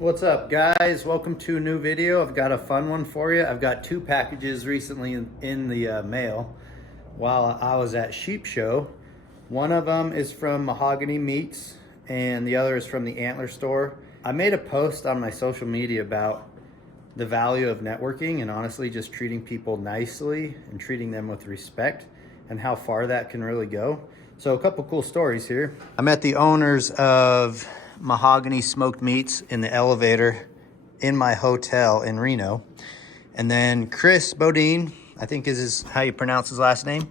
What's up, guys? Welcome to a new video. I've got a fun one for you. I've got two packages recently in the mail while I was at Sheep Show. One of them is from Mahogany Meats and the other is from the Antler store. I made a post on my social media about the value of networking and honestly just treating people nicely and treating them with respect and how far that can really go. So a couple cool stories here. I met the owners of Mahogany Smoked Meats in the elevator in my hotel in Reno. And then Chris Bodine, I think is how you pronounce his last name.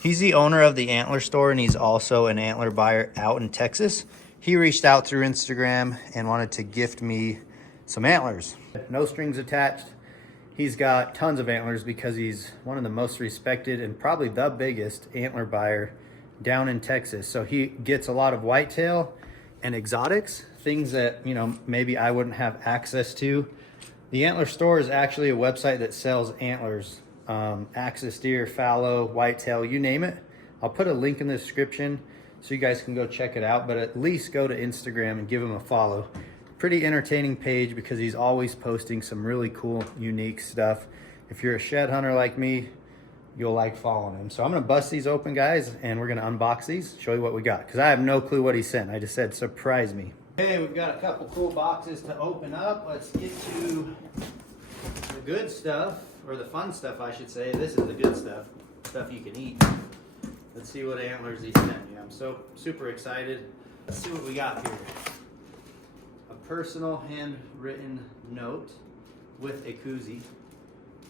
He's the owner of the Antler store and he's also an antler buyer out in Texas. He reached out through Instagram and wanted to gift me some antlers. No strings attached. He's got tons of antlers because he's one of the most respected and probably the biggest antler buyer down in Texas. So he gets a lot of whitetail and exotics, things that, you know, maybe I wouldn't have access to. The Antler store is actually a website that sells antlers, axis deer, fallow, whitetail, you name it. I'll put a link in the description so you guys can go check it out, but at least go to Instagram and give him a follow. Pretty entertaining page because he's always posting some really cool, unique stuff. If you're a shed hunter like me, you'll like following him. So I'm gonna bust these open, guys, and we're gonna unbox these, show you what we got, because I have no clue what he sent. I just said, surprise me. Hey, we've got a couple cool boxes to open up. Let's get to the good stuff, or the fun stuff, I should say. This is the good stuff, stuff you can eat. Let's see what antlers he sent me. I'm so super excited. Let's see what we got here. A personal handwritten note with a koozie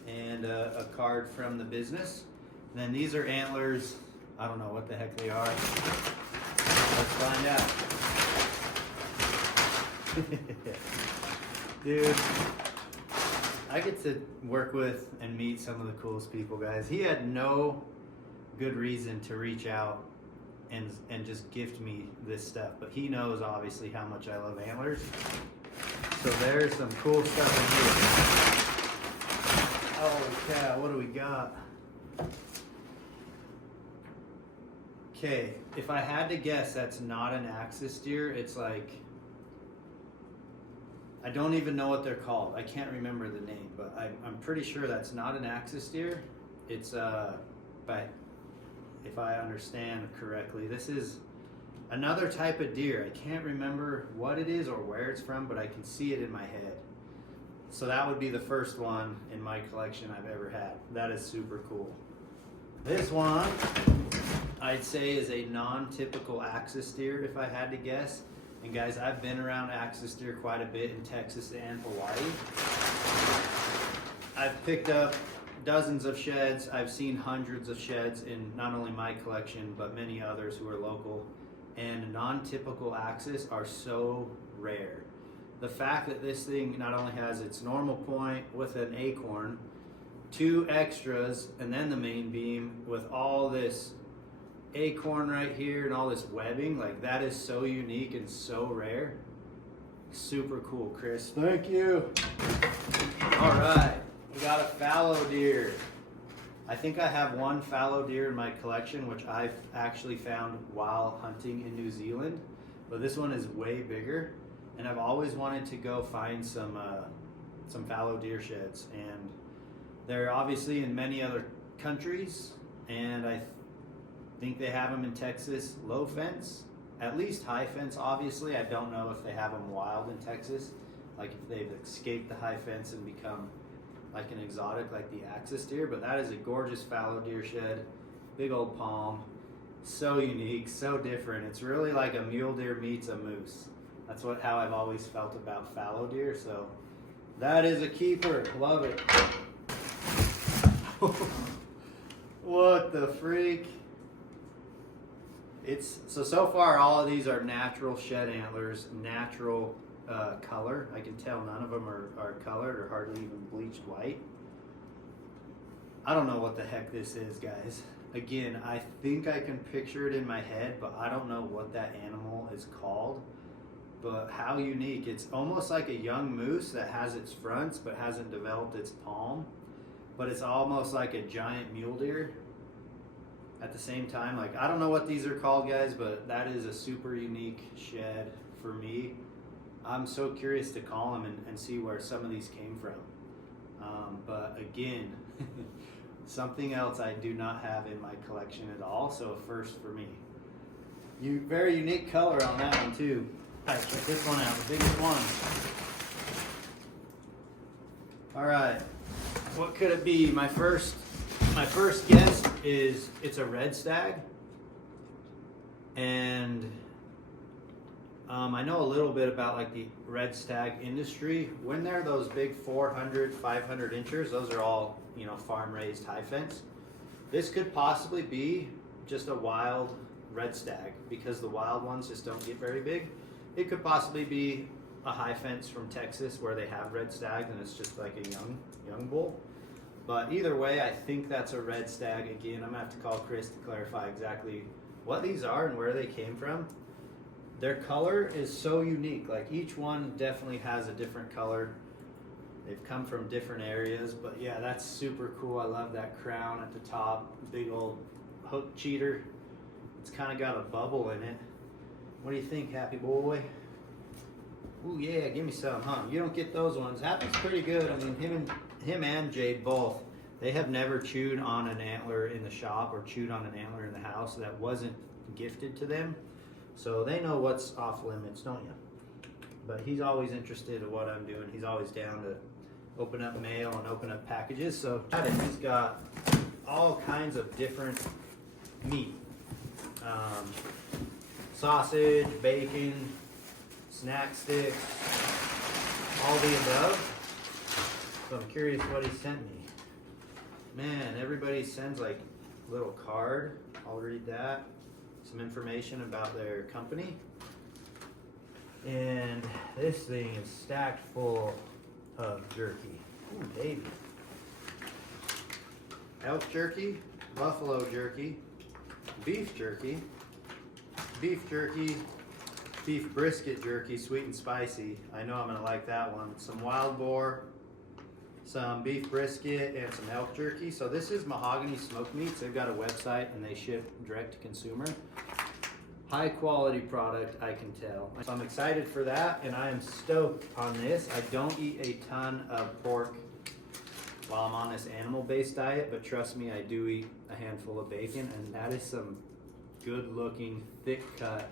and a card from the business. And then these are antlers. I don't know what the heck they are. Let's find out. Dude, I get to work with and meet some of the coolest people, guys. He had no good reason to reach out and just gift me this stuff, but he knows obviously how much I love antlers. So there's some cool stuff in here. Holy cow, what do we got? Okay, if I had to guess, that's not an axis deer. It's like, I don't even know what they're called. I can't remember the name, but I'm pretty sure that's not an axis deer. It's, but if I understand correctly, this is another type of deer. I can't remember what it is or where it's from, but I can see it in my head. So that would be the first one in my collection I've ever had. That is super cool. This one, I'd say, is a non-typical axis deer if I had to guess. And guys, I've been around axis deer quite a bit in Texas and Hawaii. I've picked up dozens of sheds. I've seen hundreds of sheds in not only my collection, but many others who are local. And non-typical axis are so rare. The fact that this thing not only has its normal point with an acorn, two extras, and then the main beam with all this acorn right here and all this webbing, like that is so unique and so rare. Super cool, Chris. Thank you. All right, we got a fallow deer. I think I have one fallow deer in my collection, which I've actually found while hunting in New Zealand, but this one is way bigger. And I've always wanted to go find some fallow deer sheds, and they're obviously in many other countries, and I think they have them in Texas, low fence, at least high fence. Obviously, I don't know if they have them wild in Texas, like if they've escaped the high fence and become like an exotic like the axis deer, but that is a gorgeous fallow deer shed, big old palm, so unique, so different. It's really like a mule deer meets a moose. That's how I've always felt about fallow deer, so that is a keeper. Love it. What the freak? So far all of these are natural shed antlers, natural color. I can tell none of them are colored or hardly even bleached white. I don't know what the heck this is, guys. Again, I think I can picture it in my head, but I don't know what that animal is called. But how unique. It's almost like a young moose that has its fronts but hasn't developed its palm. But it's almost like a giant mule deer at the same time. Like, I don't know what these are called, guys, but that is a super unique shed for me. I'm so curious to call him and see where some of these came from. But again, something else I do not have in my collection at all, so a first for me. Very unique color on that one too. All right, check this one out, the biggest one. All right, what could it be? My first guess is it's a red stag, and I know a little bit about like the red stag industry. When they're those big 400, 500 inchers, those are all, you know, farm raised high fence. This could possibly be just a wild red stag because the wild ones just don't get very big. It could possibly be a high fence from Texas where they have red stags and it's just like a young bull. But either way, I think that's a red stag. Again, I'm gonna have to call Chris to clarify exactly what these are and where they came from. Their color is so unique. Like each one definitely has a different color. They've come from different areas, but yeah, that's super cool. I love that crown at the top, big old hook cheater. It's kind of got a bubble in it. What do you think, Happy Boy? Ooh yeah, give me some, huh? You don't get those ones. Happy's pretty good. I mean, him and Jade both. They have never chewed on an antler in the shop or chewed on an antler in the house that wasn't gifted to them. So they know what's off limits, don't you? But he's always interested in what I'm doing. He's always down to open up mail and open up packages. So he's got all kinds of different meat. Sausage, bacon, snack sticks, all the above. So I'm curious what he sent me. Man, everybody sends like a little card. I'll read that. Some information about their company. And this thing is stacked full of jerky. Ooh, baby. Elk jerky, buffalo jerky, beef jerky, beef brisket jerky, sweet and spicy. I know I'm gonna like that one. Some wild boar, some beef brisket, and some elk jerky. So this is Mahogany Smoked Meats. They've got a website and they ship direct to consumer. High quality product, I can tell. So I'm excited for that, and I am stoked on this. I don't eat a ton of pork while I'm on this animal-based diet, but trust me, I do eat a handful of bacon, and that is some good-looking, thick-cut,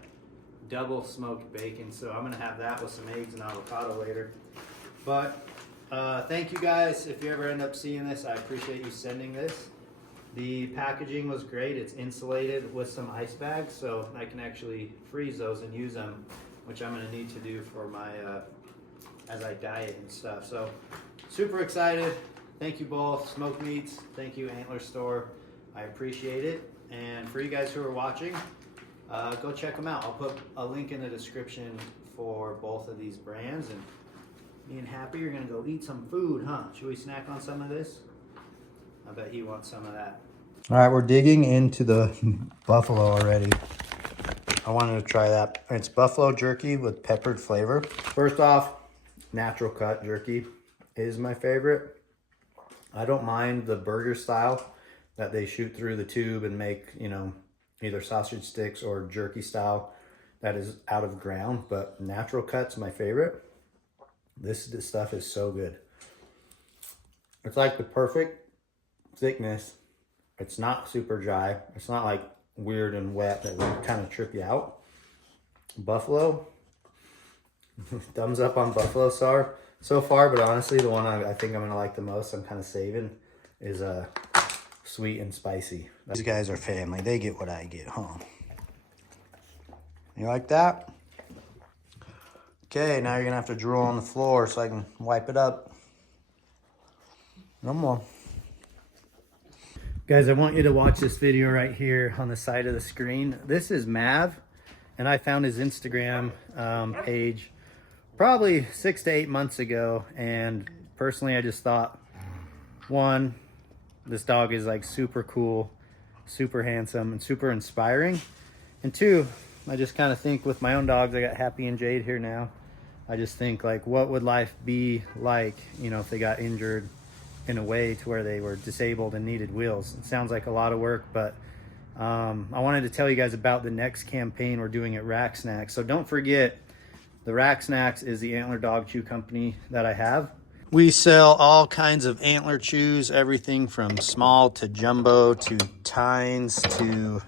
double-smoked bacon. So I'm gonna have that with some eggs and avocado later. But thank you guys. If you ever end up seeing this, I appreciate you sending this. The packaging was great. It's insulated with some ice bags, so I can actually freeze those and use them, which I'm gonna need to do for my, as I diet and stuff. So super excited. Thank you both, Smoked Meats. Thank you, Antler Store. I appreciate it. And for you guys who are watching, go check them out. I'll put a link in the description for both of these brands. And me and Happy are gonna go eat some food, huh? Should we snack on some of this? I bet he wants some of that. All right, we're digging into the buffalo already. I wanted to try that. It's buffalo jerky with peppered flavor. First off, natural cut jerky is my favorite. I don't mind the burger style that they shoot through the tube and make, you know, either sausage sticks or jerky style that is out of ground, but natural cut's my favorite. This stuff is so good. It's like the perfect thickness. It's not super dry. It's not like weird and wet that would kind of trip you out. Buffalo, thumbs up on buffalo so far, but honestly the one I think I'm gonna like the most, I'm kind of saving, is sweet and spicy. These guys are family. They get what I get, huh? You like that? Okay, now you're gonna have to drool on the floor so I can wipe it up. No more. Guys, I want you to watch this video right here on the side of the screen. This is Mav, and I found his Instagram page probably 6 to 8 months ago. And personally, I just thought, one, this dog is like super cool, super handsome, and super inspiring. And two, I just kind of think with my own dogs, I got Happy and Jade here now. I just think like, what would life be like, you know, if they got injured in a way to where they were disabled and needed wheels. It sounds like a lot of work, but I wanted to tell you guys about the next campaign we're doing at Rack Snack. So don't forget, The Rack Snacks is the Antler dog chew company that I have. We sell all kinds of antler chews, everything from small to jumbo to tines to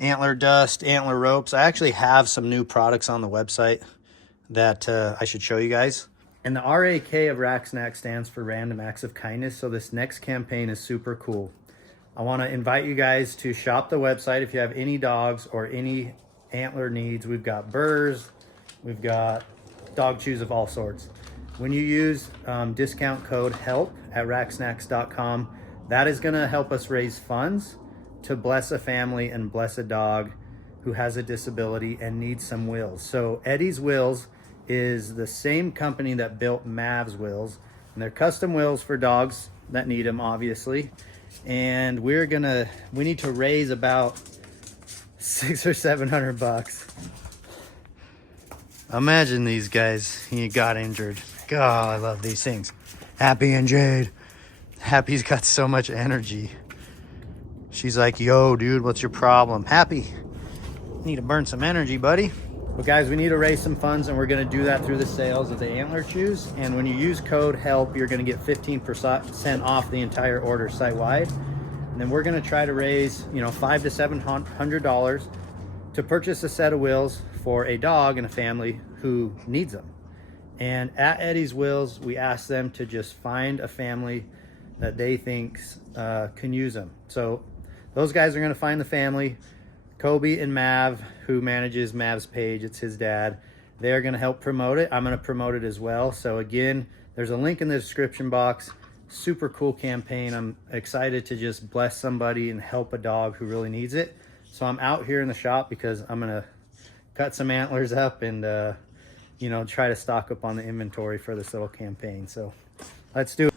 antler dust, antler ropes. I actually have some new products on the website that I should show you guys. And the RAK of Rack Snack stands for Random Acts of Kindness. So this next campaign is super cool. I want to invite you guys to shop the website if you have any dogs or any antler needs. We've got burrs, we've got dog chews of all sorts. When you use discount code HELP at racksnacks.com, that is going to help us raise funds to bless a family and bless a dog who has a disability and needs some wheels. So Eddie's Wheels is the same company that built Mav's wheels, and they're custom wheels for dogs that need them, obviously. And we need to raise about $600 or $700. Imagine these guys, he got injured. God, I love these things. Happy and Jade. Happy's got so much energy. She's like, yo, dude, what's your problem? Happy, need to burn some energy, buddy. But guys, we need to raise some funds, and we're gonna do that through the sales of the antler chews. And when you use code HELP, you're gonna get 15% off the entire order site-wide. And then we're gonna try to raise, $500 to $700 to purchase a set of wheels for a dog and a family who needs them. And at Eddie's Wheels, we ask them to just find a family that they think can use them. So those guys are gonna find the family. Kobe and Mav, who manages Mav's page, it's his dad, they're gonna help promote it. I'm gonna promote it as well. So again, there's a link in the description box. Super cool campaign. I'm excited to just bless somebody and help a dog who really needs it. So I'm out here in the shop because I'm gonna cut some antlers up and try to stock up on the inventory for this little campaign. So let's do it.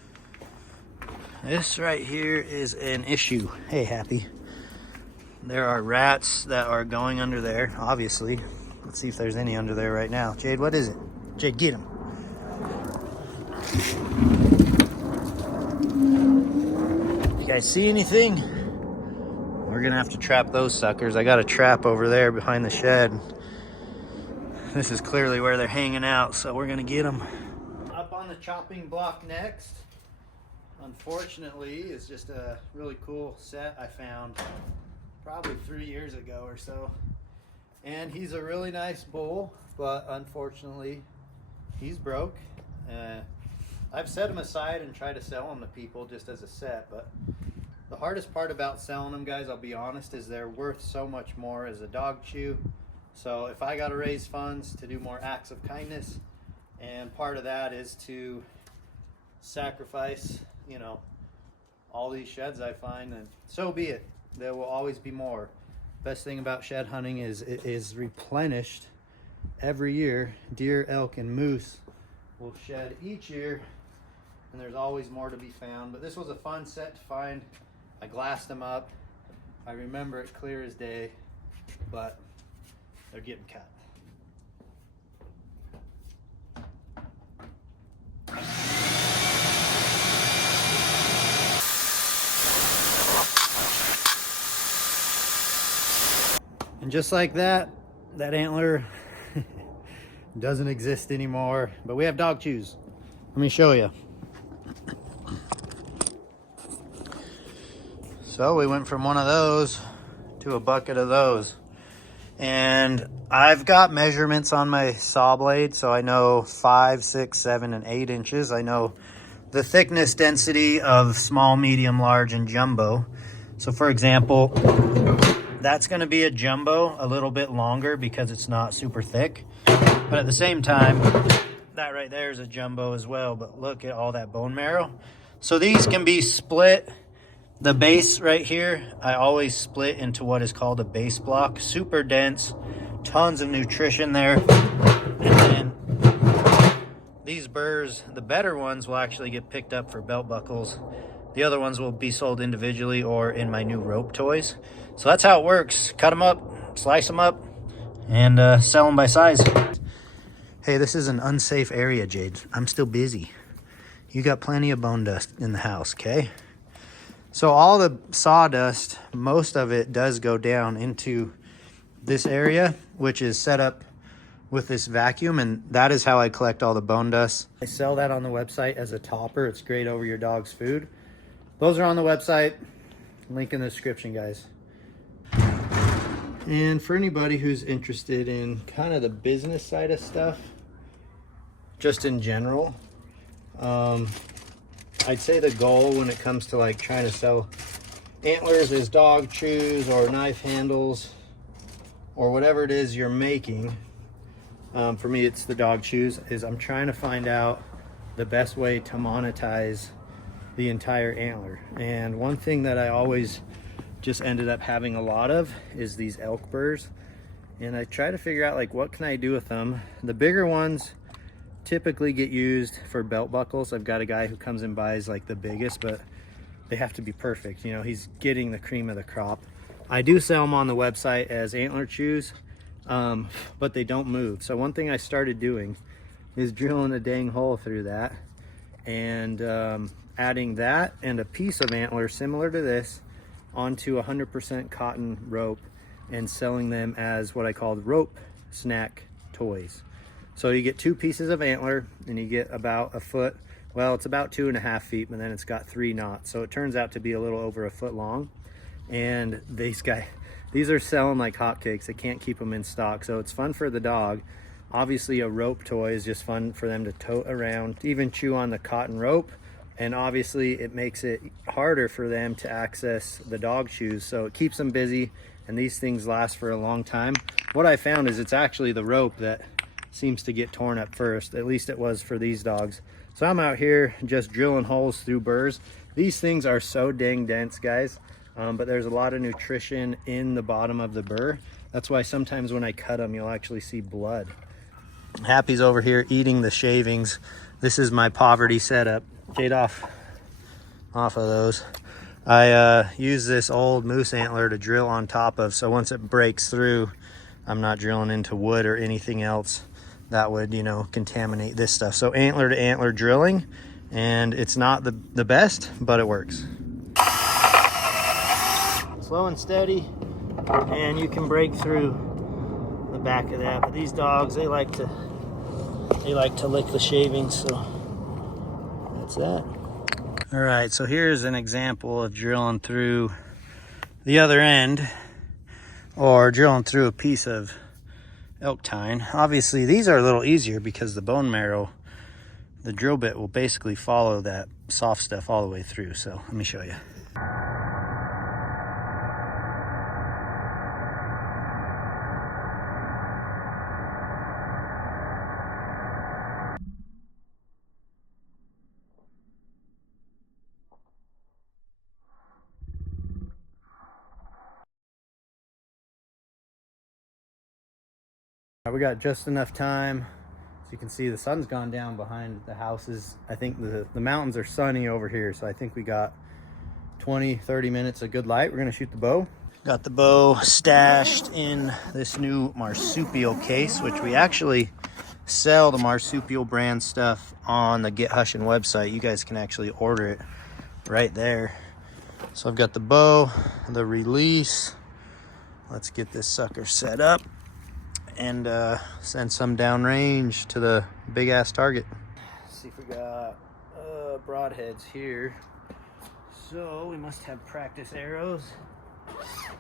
This right here is an issue. Hey, Happy. There are rats that are going under there, obviously. Let's see if there's any under there right now. Jade, what is it? Jade, get him. You guys see anything? We're gonna have to trap those suckers. I got a trap over there behind the shed. This is clearly where they're hanging out, so we're gonna get them. Up on the chopping block next, unfortunately, is just a really cool set I found probably 3 years ago or so. And he's a really nice bull, but unfortunately he's broke. I've set him aside and tried to sell him to people just as a set, but the hardest part about selling them, guys, I'll be honest, is they're worth so much more as a dog chew. So if I got to raise funds to do more acts of kindness, and part of that is to sacrifice, all these sheds I find, and so be it. There will always be more. Best thing about shed hunting is it is replenished every year. Deer, elk, and moose will shed each year, and there's always more to be found. But this was a fun set to find. I glassed them up. I remember it clear as day, but they're getting cut. And just like that, that antler doesn't exist anymore, but we have dog chews. Let me show you. So we went from one of those to a bucket of those. And I've got measurements on my saw blade, so I know 5, 6, 7, and 8 inches. I know the thickness density of small, medium, large, and jumbo. So for example, that's going to be a jumbo, a little bit longer because it's not super thick. But at the same time, that right there is a jumbo as well. But look at all that bone marrow. So these can be split. The base right here, I always split into what is called a base block. Super dense, tons of nutrition there. And then these burrs, the better ones, will actually get picked up for belt buckles. The other ones will be sold individually or in my new rope toys. So that's how it works. Cut them up, slice them up, and sell them by size. Hey, this is an unsafe area, Jade. I'm still busy. You got plenty of bone dust in the house, okay? So all the sawdust, most of it does go down into this area, which is set up with this vacuum, and that is how I collect all the bone dust. I sell that on the website as a topper. It's great over your dog's food. Those are on the website. Link in the description, guys. And for anybody who's interested in kind of the business side of stuff, just in general, I'd say the goal when it comes to like trying to sell antlers is dog chews or knife handles or whatever it is you're making. For me, it's the dog chews. Is I'm trying to find out the best way to monetize the entire antler. And one thing that I always just ended up having a lot of is these elk burrs, and I try to figure out like what can I do with them. The bigger ones typically get used for belt buckles. I've got a guy who comes and buys like the biggest, but they have to be perfect. You know, he's getting the cream of the crop. I do sell them on the website as antler chews, but they don't move. So one thing I started doing is drilling a dang hole through that and adding that and a piece of antler similar to this onto 100% cotton rope and selling them as what I called rope snack toys. So you get 2 pieces of antler and you get about a foot. Well, it's about 2.5 feet, but then it's got 3 knots. So it turns out to be a little over a foot long. And these are selling like hotcakes. They can't keep them in stock. So it's fun for the dog. Obviously a rope toy is just fun for them to tote around, even chew on the cotton rope. And obviously it makes it harder for them to access the dog chews. So it keeps them busy, and these things last for a long time. What I found is it's actually the rope that seems to get torn up first. At least it was for these dogs. So I'm out here just drilling holes through burrs. These things are so dang dense, guys, but there's a lot of nutrition in the bottom of the burr. That's why sometimes when I cut them, you'll actually see blood. Happy's over here eating the shavings. This is my poverty setup. Get off of those. I use this old moose antler to drill on top of, so once it breaks through, I'm not drilling into wood or anything else that would, you know, contaminate this stuff. So antler to antler drilling, and it's not the best, but it works. Slow and steady, and you can break through the back of that. But these dogs, they like to lick the shavings, so that's that. All right, so here's an example of drilling through the other end, or drilling through a piece of elk tine. Obviously these are a little easier because the bone marrow, the drill bit will basically follow that soft stuff all the way through. So let me show you. We got just enough time. As you can see, the sun's gone down behind the houses. I think the mountains are sunny over here, so I think we got 20-30 minutes of good light. We're gonna shoot the bow. Got the bow stashed in this new marsupial case, which we actually sell the marsupial brand stuff on the Get Hushin' website. You guys can actually order it right there. So I've got the bow, the release. Let's get this sucker set up and send some downrange to the big ass target. Let's see if we got broadheads here. So we must have practice arrows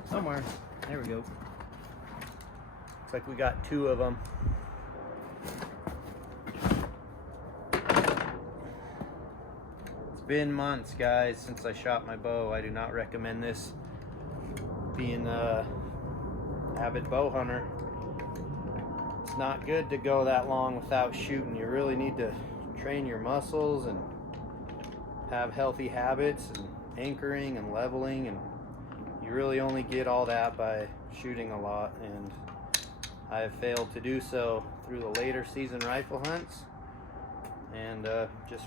somewhere. There we go. Looks like we got 2 of them. It's been months, guys, since I shot my bow. I do not recommend this. Being a avid bow hunter, it's not good to go that long without shooting. You really need to train your muscles and have healthy habits and anchoring and leveling, and you really only get all that by shooting a lot, and I have failed to do so through the later season rifle hunts and just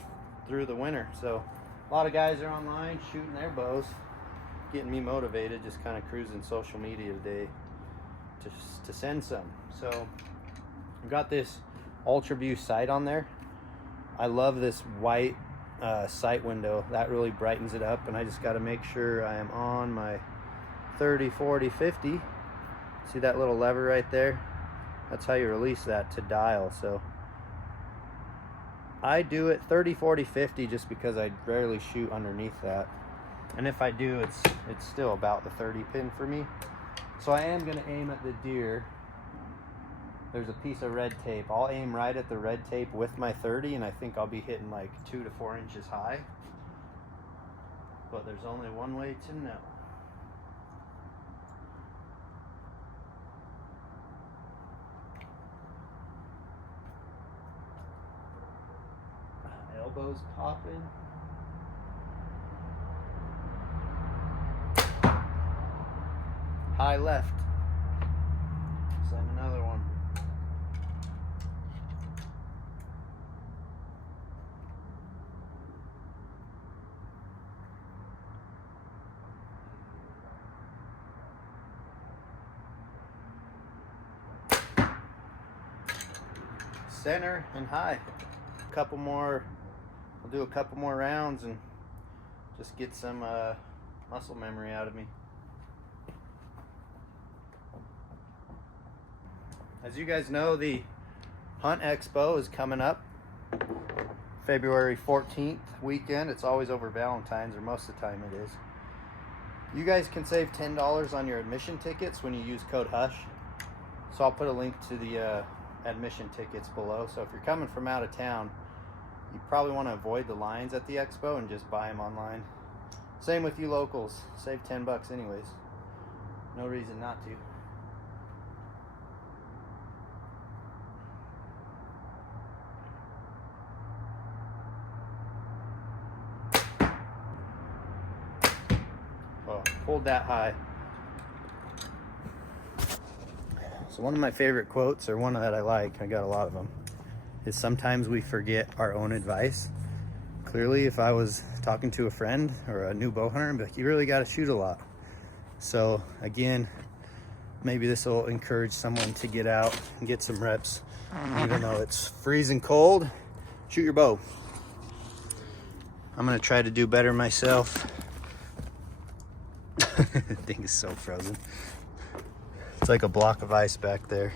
through the winter. So a lot of guys are online shooting their bows, getting me motivated, just kind of cruising social media today to send some. So I've got this Ultra View sight on there. I love this white sight window. That really brightens it up, and I just got to make sure I am on my 30, 40, 50. See that little lever right there? That's how you release that to dial. So I do it 30, 40, 50 just because I rarely shoot underneath that. And if I do, it's still about the 30 pin for me. So I am gonna aim at the deer. There's a piece of red tape. I'll aim right at the red tape with my 30, and I think I'll be hitting like 2 to 4 inches high. But there's only one way to know. Elbows popping. High left. Send another one. Center and high. A couple more. I'll do a couple more rounds and just get some muscle memory out of me. As you guys know, the Hunt Expo is coming up February 14th weekend. It's always over Valentine's, or most of the time it is. You guys can save $10 on your admission tickets when you use code HUSH. So I'll put a link to the admission tickets below. So if you're coming from out of town, you probably want to avoid the lines at the expo and just buy them online. Same with you locals. Save 10 bucks anyways. No reason not to. Oh, hold that high. So one of my favorite quotes, or one that I like, I got a lot of them, is sometimes we forget our own advice. Clearly, if I was talking to a friend or a new bow hunter, I'd be like, you really got to shoot a lot. So again, maybe this will encourage someone to get out and get some reps, even though it's freezing cold. Shoot your bow. I'm gonna try to do better myself. The thing is so frozen. It's like a block of ice back there.